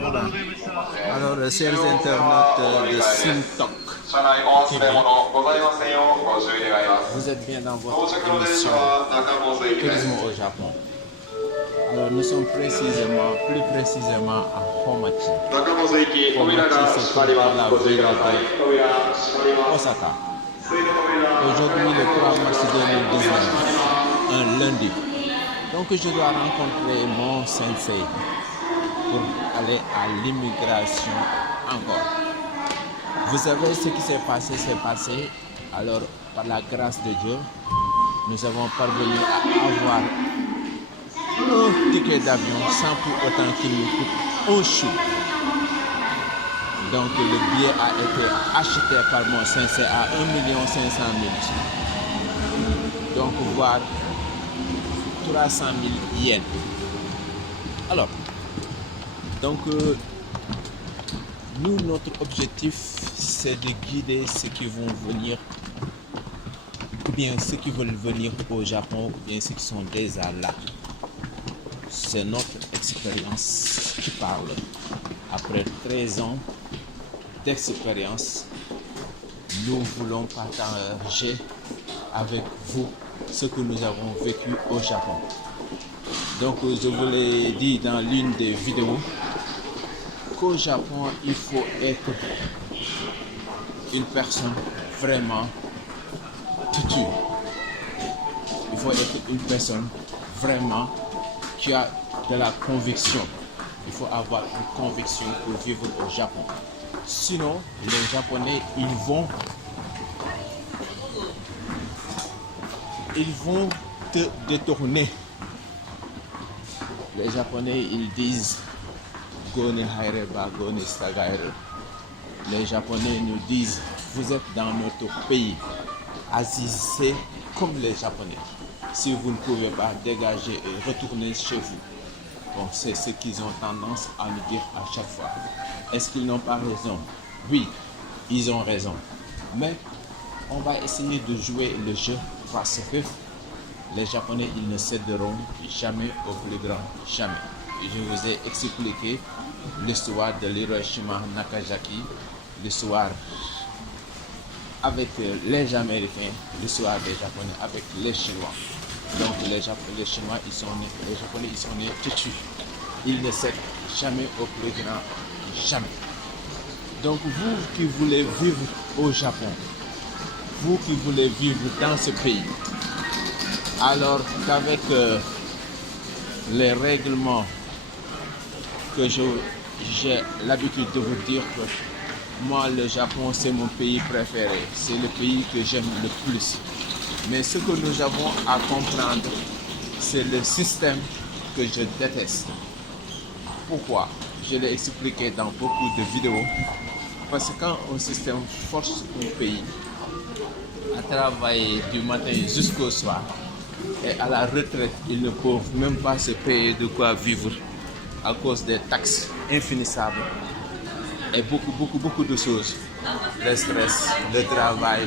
Voilà. Alors, chers internautes de Simtok TV, vous êtes bien dans votre émission Tourisme au Japon. Alors, nous sommes plus précisément à Homachi. Homachi, c'est dans la ville de Osaka. Aujourd'hui, le 3 mars 2019, un lundi. Donc, je dois rencontrer mon sensei pour aller à l'immigration encore. Vous savez ce qui s'est passé. Alors, par la grâce de Dieu, nous avons parvenu à avoir un ticket d'avion sans pour autant qu'il nous coûte un chou. Donc, le billet a été acheté par mon sensei à 1 500 000. Donc, voire 300 000 yens. Alors, donc, nous, notre objectif, c'est de guider ceux qui vont venir, ou bien ceux qui veulent venir au Japon, ou bien ceux qui sont déjà là. C'est notre expérience qui parle. Après 13 ans d'expérience, nous voulons partager avec vous ce que nous avons vécu au Japon. Donc, je vous l'ai dit dans l'une des vidéos qu'au Japon, il faut être une personne vraiment têtue. Il faut être une personne vraiment qui a de la conviction. Il faut avoir une conviction pour vivre au Japon. Sinon, les Japonais, ils vont te détourner. Les Japonais, ils disent Gone Haireba, Gone Stagaire. Les Japonais nous disent vous êtes dans notre pays, agissez comme les Japonais. Si vous ne pouvez pas dégager et retourner chez vous. Bon, c'est ce qu'ils ont tendance à nous dire à chaque fois. Est-ce qu'ils n'ont pas raison? Oui, ils ont raison. Mais on va essayer de jouer le jeu parce que les Japonais, ils ne céderont jamais au plus grand, jamais. Je vous ai expliqué l'histoire de l'Hiroshima Nagasaki, l'histoire avec les Américains, l'histoire des Japonais avec les Chinois. Donc les Chinois, ils sont nés, les Japonais, ils sont nés têtus. Ils ne cèdent jamais au plus grand, jamais. Donc vous qui voulez vivre au Japon, vous qui voulez vivre dans ce pays, alors qu'avec les règlements que j'ai l'habitude de vous dire que moi, le Japon, c'est mon pays préféré. C'est le pays que j'aime le plus. Mais ce que nous avons à comprendre, c'est le système que je déteste. Pourquoi? Je l'ai expliqué dans beaucoup de vidéos. Parce que quand un système force un pays à travailler du matin jusqu'au soir, et à la retraite, ils ne peuvent même pas se payer de quoi vivre à cause des taxes infinissables et beaucoup de choses. Le stress, le travail.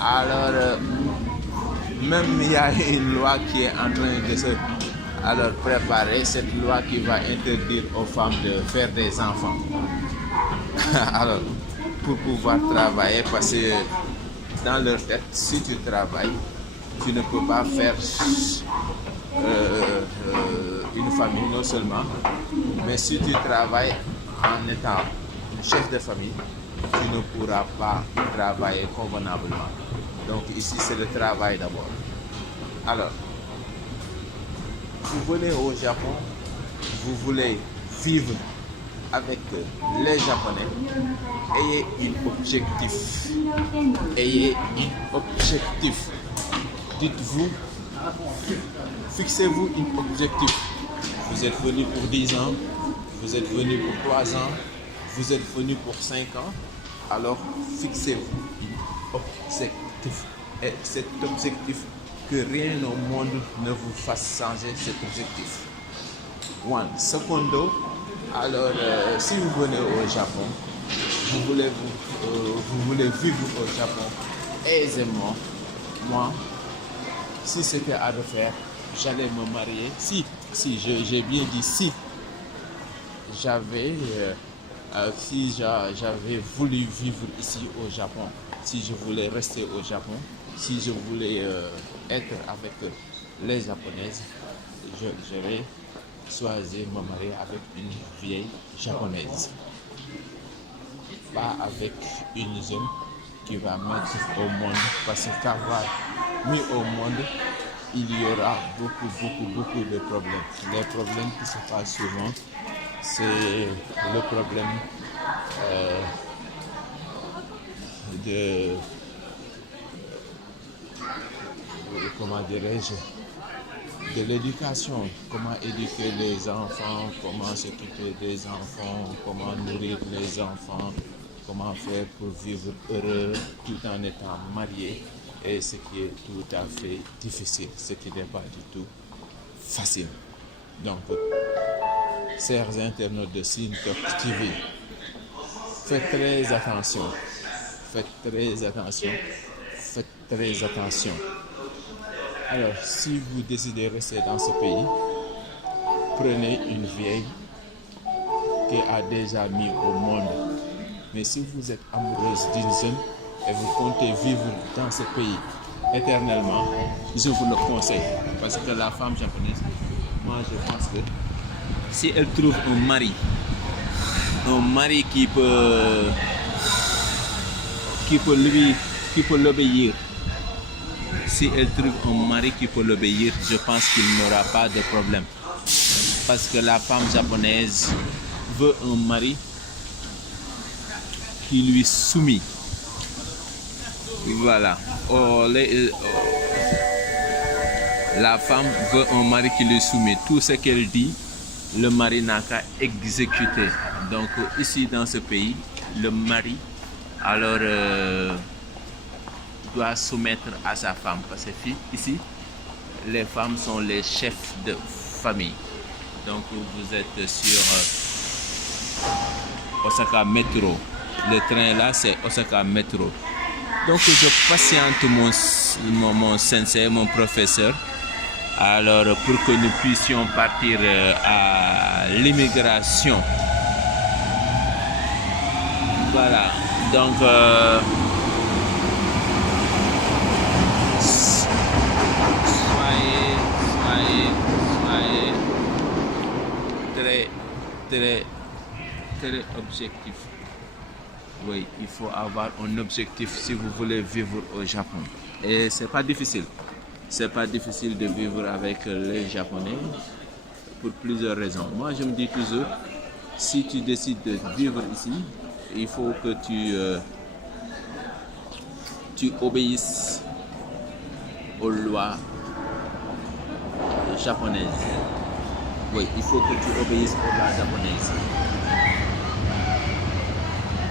Alors, même il y a une loi qui est en train de se préparer, cette loi qui va interdire aux femmes de faire des enfants. Alors, pour pouvoir travailler, parce que dans leur tête, si tu travailles, tu ne peux pas faire une famille non seulement, mais si tu travailles en étant chef de famille, tu ne pourras pas travailler convenablement. Donc ici, c'est le travail d'abord. Alors, vous venez au Japon, vous voulez vivre avec les Japonais, ayez un objectif. Dites-vous, fixez-vous un objectif. Vous êtes venu pour 10 ans, vous êtes venu pour 3 ans, vous êtes venu pour 5 ans, alors fixez-vous un objectif. Et cet objectif, que rien au monde ne vous fasse changer cet objectif. One. Secondo, alors si vous venez au Japon, vous voulez vivre au Japon aisément, moi, si c'était à refaire, j'allais me marier, si j'ai bien dit j'avais, j'avais voulu vivre ici au Japon, si je voulais rester au Japon, si je voulais être avec les Japonaises, j'aurais choisi de me marier avec une vieille japonaise, pas avec une jeune qui va mettre au monde, parce qu'avoir mis au monde, il y aura beaucoup de problèmes. Les problèmes qui se passent souvent, c'est le problème de, comment dirais-je, de l'éducation, comment éduquer les enfants, comment s'occuper des enfants, comment nourrir les enfants, comment faire pour vivre heureux tout en étant marié, et ce qui est tout à fait difficile, ce qui n'est pas du tout facile. Donc, chers internautes de Sintok TV, faites très attention, faites très attention, faites très attention. Alors, si vous décidez de rester dans ce pays, prenez une vieille qui a déjà mis au monde. Mais si vous êtes amoureuse d'une jeune et vous comptez vivre dans ce pays éternellement, je vous le conseille. Parce que la femme japonaise, moi je pense que si elle trouve un mari qui peut l'obéir, si elle trouve un mari qui peut l'obéir, je pense qu'il n'aura pas de problème. Parce que la femme japonaise veut un mari qui lui soumet. Voilà. La femme veut un mari qui lui soumet. Tout ce qu'elle dit, le mari n'a qu'à exécuter. Donc ici dans ce pays, le mari doit soumettre à sa femme. Parce que ici, les femmes sont les chefs de famille. Donc vous êtes sur Osaka Metro. Le train là, c'est Osaka Metro. Donc je patiente mon sensei, mon professeur, alors pour que nous puissions partir à l'immigration. Voilà, donc soyez très objectif. Oui, il faut avoir un objectif si vous voulez vivre au Japon. Et c'est pas difficile. C'est pas difficile de vivre avec les Japonais pour plusieurs raisons. Moi, je me dis toujours, si tu décides de vivre ici, il faut que tu obéisses aux lois japonaises. Oui, il faut que tu obéisses aux lois japonaises.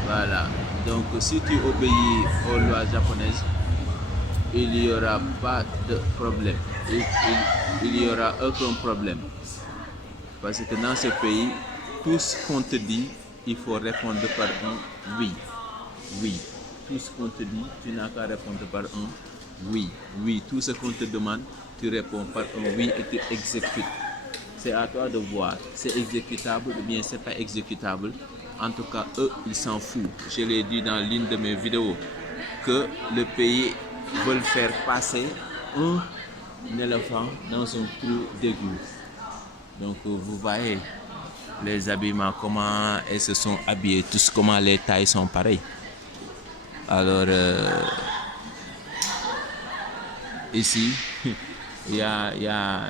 Voilà, donc si tu obéis aux lois japonaises, il n'y aura pas de problème. Il n'y aura aucun problème. Parce que dans ce pays, tout ce qu'on te dit, il faut répondre par un oui. Oui. Tout ce qu'on te dit, tu n'as qu'à répondre par un oui. Oui. Tout ce qu'on te demande, tu réponds par un oui et tu exécutes. C'est à toi de voir. C'est exécutable ou bien c'est pas exécutable. En tout cas, eux, ils s'en foutent. Je l'ai dit dans l'une de mes vidéos que le pays veut faire passer un éléphant dans un trou d'égout. Donc, vous voyez les habillements, comment elles se sont habillées, tous comment les tailles sont pareilles. Alors, ici, il y a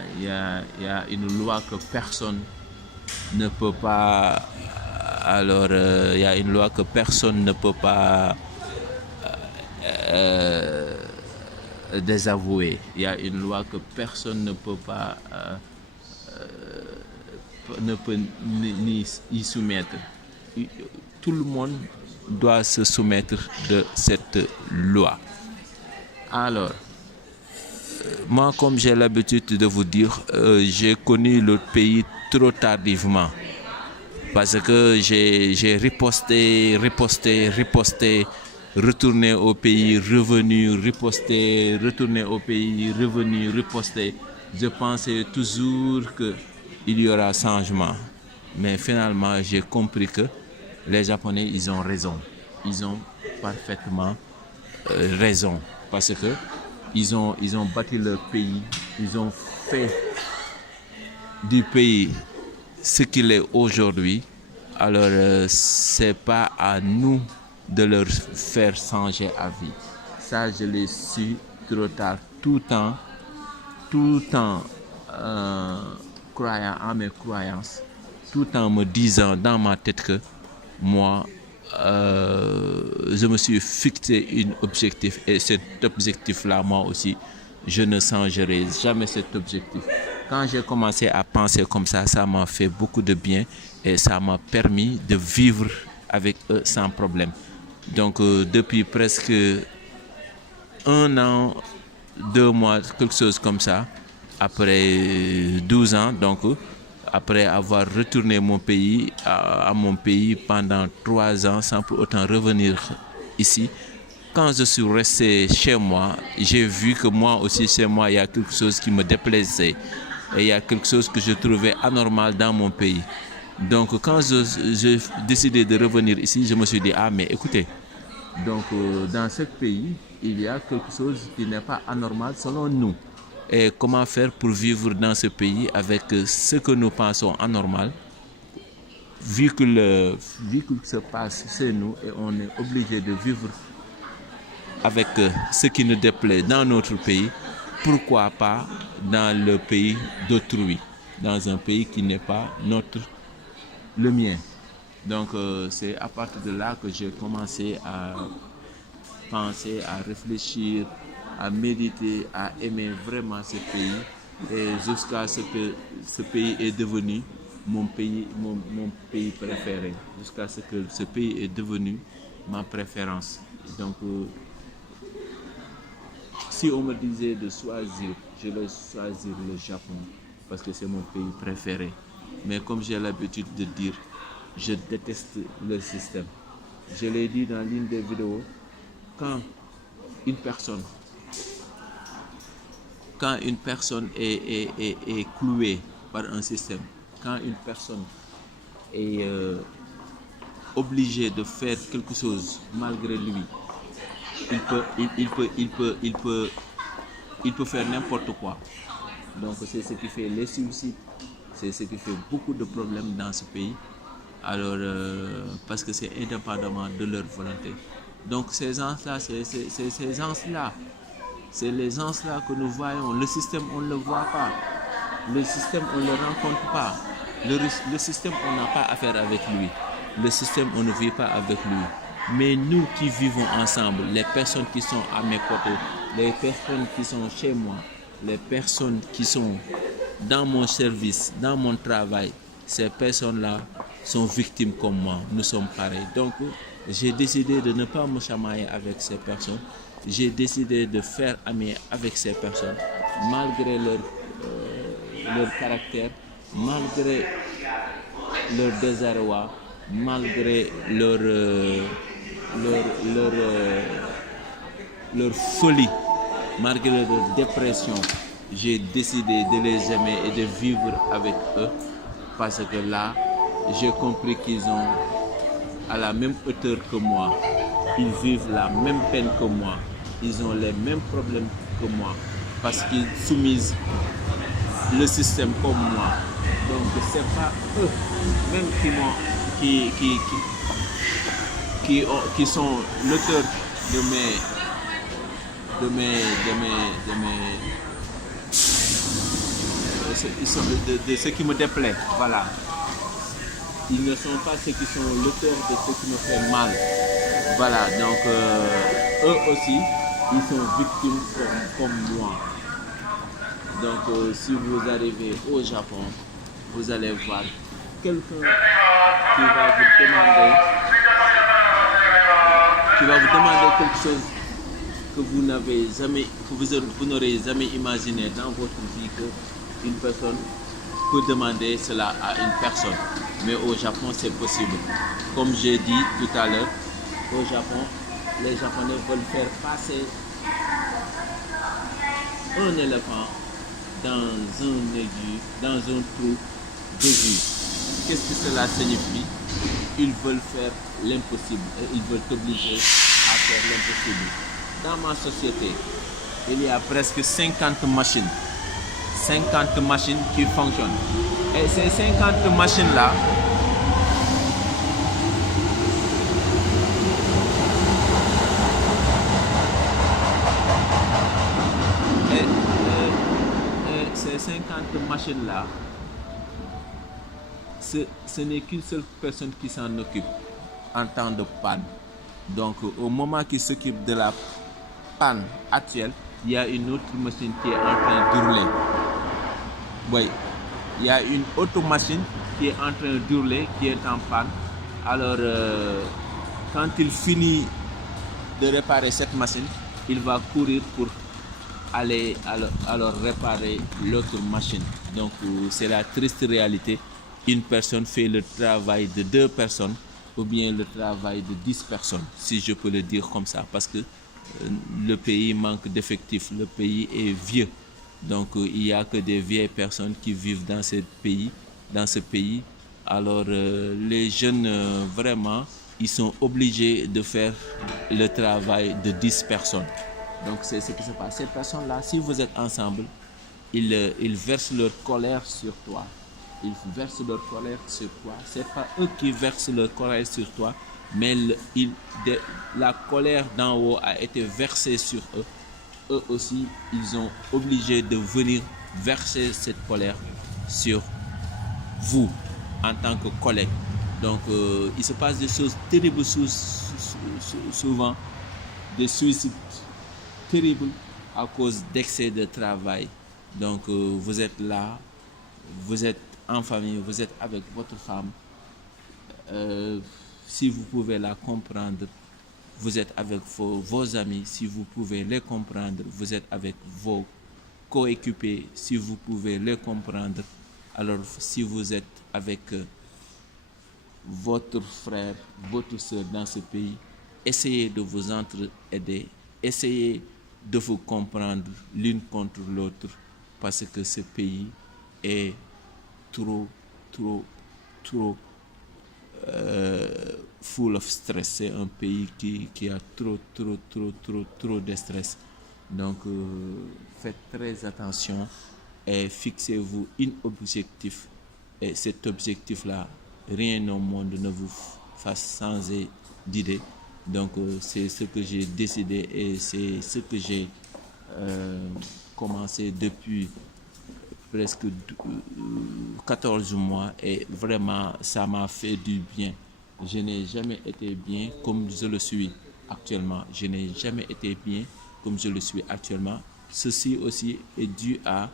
une loi que personne ne peut pas. Alors, il y a une loi que personne ne peut pas désavouer. Il y a une loi que personne ne peut pas ne peut ni y soumettre. Tout le monde doit se soumettre de cette loi. Alors, moi, comme j'ai l'habitude de vous dire, j'ai connu le pays trop tardivement. Parce que j'ai riposté, retourné au pays, revenu, riposté, retourné au pays, revenu, riposté. je pensais toujours qu'il y aura changement. Mais finalement, j'ai compris que les Japonais, ils ont raison. Ils ont parfaitement raison. Parce que ils ont bâti leur pays. Ils ont fait du pays ce qu'il est aujourd'hui. Alors, c'est pas à nous de leur faire changer avis. Ça, je l'ai su trop tard, tout en croyant en mes croyances, tout en me disant dans ma tête que moi, je me suis fixé un objectif et cet objectif-là, moi aussi, je ne changerai jamais cet objectif. Quand j'ai commencé à penser comme ça m'a fait beaucoup de bien et ça m'a permis de vivre avec eux sans problème. Donc, depuis presque 1 an, 2 mois, quelque chose comme ça, après 12 ans, donc après avoir retourné à mon pays pendant 3 ans sans pour autant revenir ici, quand je suis resté chez moi, j'ai vu que moi aussi chez moi, il y a quelque chose qui me déplaisait et il y a quelque chose que je trouvais anormal dans mon pays. Donc quand j'ai décidé de revenir ici, je me suis dit, ah mais écoutez, donc dans ce pays, il y a quelque chose qui n'est pas anormal selon nous. Et comment faire pour vivre dans ce pays avec ce que nous pensons anormal, vu que se passe chez nous et on est obligé de vivre avec ce qui nous déplaît dans notre pays, pourquoi pas dans le pays d'autrui, dans un pays qui n'est pas le mien. Donc c'est à partir de là que j'ai commencé à penser, à réfléchir, à méditer, à aimer vraiment ce pays et jusqu'à ce que ce pays est devenu mon pays préféré, jusqu'à ce que ce pays est devenu ma préférence. Donc si on me disait de choisir, je vais choisir le Japon parce que c'est mon pays préféré. Mais comme j'ai l'habitude de dire, je déteste le système. Je l'ai dit dans l'une des vidéos, quand une personne est clouée par un système, quand une personne est obligée de faire quelque chose malgré lui, il peut faire n'importe quoi. Donc c'est ce qui fait les suicides, c'est ce qui fait beaucoup de problèmes dans ce pays. Alors parce que c'est indépendamment de leur volonté. Donc ces gens-là, c'est les gens-là que nous voyons. Le système, on ne le voit pas. Le système, on ne le rencontre pas. Le système, on n'a pas affaire avec lui. Le système, on ne vit pas avec lui. Mais nous qui vivons ensemble, les personnes qui sont à mes côtés, les personnes qui sont chez moi, les personnes qui sont dans mon service, dans mon travail, ces personnes-là sont victimes comme moi. Nous sommes pareils. Donc, j'ai décidé de ne pas me chamailler avec ces personnes. J'ai décidé de faire ami avec ces personnes, malgré leur caractère, malgré leur désarroi, malgré leur folie, malgré leur dépression. J'ai décidé de les aimer et de vivre avec eux parce que là, j'ai compris qu'ils ont à la même hauteur que moi. Ils vivent la même peine que moi. Ils ont les mêmes problèmes que moi parce qu'ils soumisent le système comme moi. Donc c'est pas eux même qui sont l'auteur de ce qui me déplaît. Voilà. Ils ne sont pas ceux qui sont l'auteur de ce qui me fait mal. Voilà, donc eux aussi, ils sont victimes comme moi. Donc si vous arrivez au Japon, vous allez voir quelqu'un qui va vous demander quelque chose que vous n'aurez jamais imaginé dans votre vie qu'une personne peut demander cela à une personne. Mais au Japon, c'est possible. Comme j'ai dit tout à l'heure, au Japon, les Japonais veulent faire passer un éléphant dans un aigu, dans un trou d'aigu. Qu'est-ce que cela signifie? Ils veulent faire l'impossible et ils veulent t'obliger à faire l'impossible. Dans ma société, il y a presque 50 machines. 50 machines qui fonctionnent. Et ces 50 machines-là, ces 50 machines-là, ce n'est qu'une seule personne qui s'en occupe en temps de panne. Donc, au moment qu'il s'occupe de la panne actuelle, il y a une autre machine qui est en train de rouler. Oui, il y a une autre machine qui est en train de rouler, qui est en panne. Alors, quand il finit de réparer cette machine, il va courir pour aller alors réparer l'autre machine. Donc, c'est la triste réalité. Une personne fait le travail de 2 personnes ou bien le travail de 10 personnes, si je peux le dire comme ça, parce que le pays manque d'effectifs, le pays est vieux. Donc il n'y a que des vieilles personnes qui vivent dans ce pays. Alors les jeunes, vraiment, ils sont obligés de faire le travail de 10 personnes. Donc c'est ce qui se passe. Ces personnes-là, si vous êtes ensemble, ils versent leur colère sur toi. Ils versent leur colère sur toi. C'est pas eux qui versent leur colère sur toi, mais la colère d'en haut a été versée sur eux. Eux aussi, ils sont obligés de venir verser cette colère sur vous en tant que collègue. Donc, il se passe des choses terribles souvent, des suicides terribles à cause d'excès de travail. Donc, vous êtes là, vous êtes en famille, vous êtes avec votre femme. Si vous pouvez la comprendre, vous êtes avec vos amis. Si vous pouvez les comprendre, vous êtes avec vos coéquipiers. Si vous pouvez les comprendre, alors si vous êtes avec votre frère, votre soeur dans ce pays, essayez de vous entraider, essayez de vous comprendre l'une contre l'autre, parce que ce pays est trop full of stress. C'est un pays qui a trop de stress. Donc faites très attention et fixez-vous un objectif, et cet objectif là, rien au monde ne vous fasse changer d'idée. Donc c'est ce que j'ai décidé et c'est ce que j'ai commencé depuis presque 14 mois, et vraiment ça m'a fait du bien. Je n'ai jamais été bien comme je le suis actuellement. Je n'ai jamais été bien comme je le suis actuellement. Ceci aussi est dû à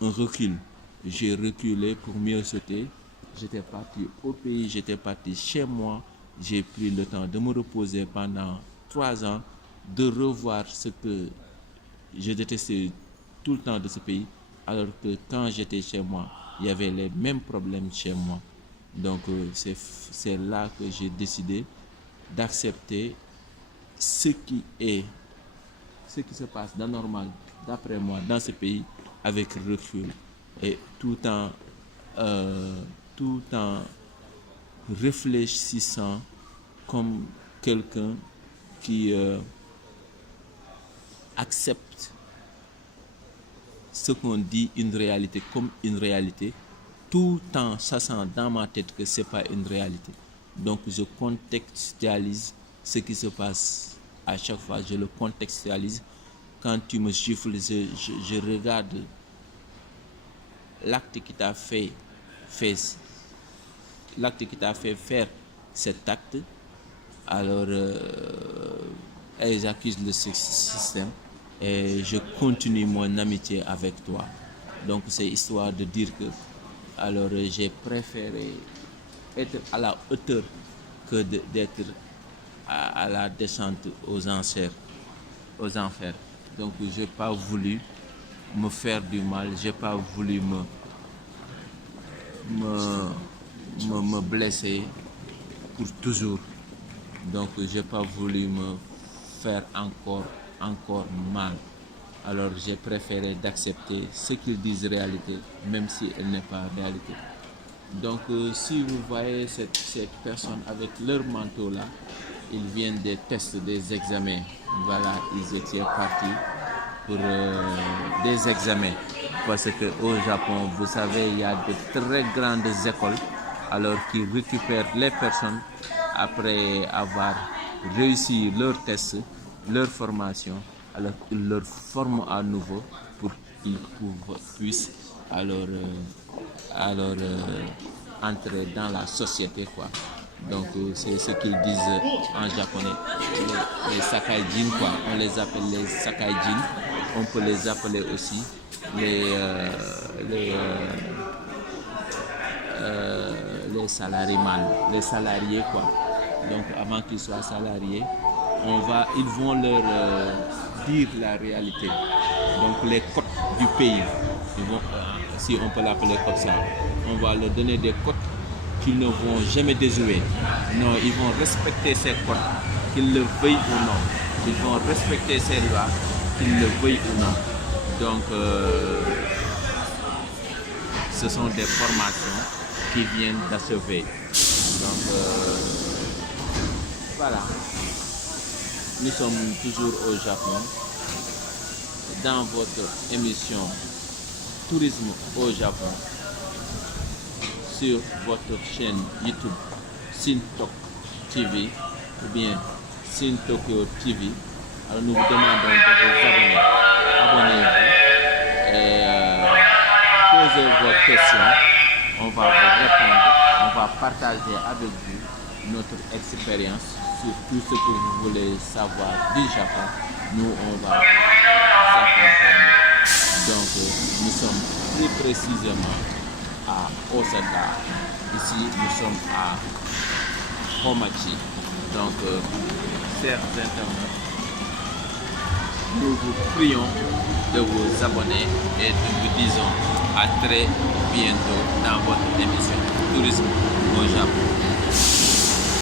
un recul. J'ai reculé pour mieux sauter. J'étais parti au pays, j'étais parti chez moi. J'ai pris le temps de me reposer pendant 3 ans, de revoir ce que je détestais tout le temps de ce pays. Alors que quand j'étais chez moi, il y avait les mêmes problèmes chez moi. Donc c'est là que j'ai décidé d'accepter ce qui se passe d'anormal, d'après moi, dans ce pays, avec recul, et tout en réfléchissant comme quelqu'un qui accepte ce qu'on dit une réalité comme une réalité, tout en sachant dans ma tête que ce n'est pas une réalité. Donc je contextualise ce qui se passe à chaque fois, je le contextualise. Quand tu me gifles, je regarde l'acte qui t'a fait faire cet acte. Alors ils accusent le système et je continue mon amitié avec toi. Donc c'est histoire de dire que alors j'ai préféré être à la hauteur que d'être à la descente aux enfers. Donc j'ai pas voulu me faire du mal, j'ai pas voulu me blesser pour toujours. Donc j'ai pas voulu me faire encore mal. Alors j'ai préféré d'accepter ce qu'ils disent réalité, même si elle n'est pas réalité. Donc si vous voyez cette personne avec leur manteau là, ils viennent des tests, des examens. Voilà, ils étaient partis pour des examens. Parce qu'au Japon, vous savez, il y a de très grandes écoles alors qui récupèrent les personnes après avoir réussi leurs tests, leur formation, alors ils leur forment à nouveau pour qu'ils puissent entrer dans la société, quoi. Donc c'est ce qu'ils disent en japonais, les sakaijin, quoi. On les appelle les sakaijin, on peut les appeler aussi les salariés, les salariés, quoi. Donc avant qu'ils soient salariés, ils vont leur dire la réalité. Donc les codes du pays, si on peut l'appeler comme ça, on va leur donner des codes qu'ils ne vont jamais déjouer. Non, ils vont respecter ces codes, qu'ils le veuillent ou non. Ils vont respecter ces lois, qu'ils le veuillent ou non. Donc ce sont des formations qui viennent d'achever. Donc voilà, nous sommes toujours au Japon dans votre émission Tourisme au Japon sur votre chaîne YouTube Shin-Tok TV ou bien Shin-Tokyo TV. Alors nous vous demandons de vous abonner. Abonnez-vous et posez vos questions. On va vous répondre. On va partager avec vous notre expérience sur tout ce que vous voulez savoir du Japon. Nous, on va vous accompagner. Donc, nous sommes plus précisément à Osaka. Ici, nous sommes à Homachi. Donc, chers internautes, nous vous prions de vous abonner et nous vous disons à très bientôt dans votre émission Tourisme au Japon.